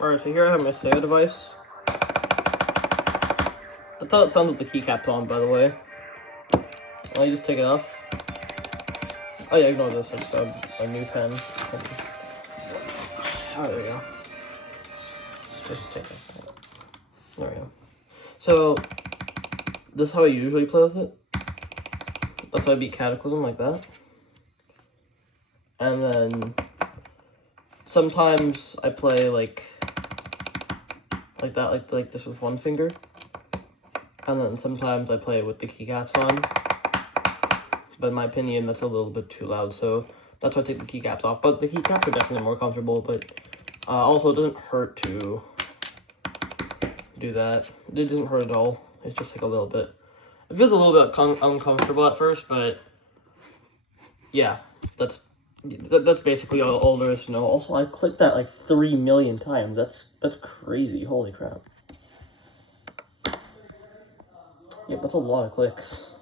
Alright, so here I have my Sayodevice. That's how it sounds with the keycaps on, by the way. I'll just take it off. Oh yeah, ignore this, I just got a new pen. Oh, there we go. Just take it. There we go. So, this is how I usually play with it. That's how I beat Cataclysm, like that. And then, sometimes I play like that, like this with one finger. And then sometimes I play with the keycaps on. But in my opinion, that's a little bit too loud, so that's why I take the keycaps off. But the keycaps are definitely more comfortable, but also it doesn't hurt to do that. It doesn't hurt at all. It's just like a little bit. It feels a little bit uncomfortable at first, but yeah, that's basically all there is to know. Also, I clicked that like 3 million times. That's crazy. Holy crap. Yep, that's a lot of clicks.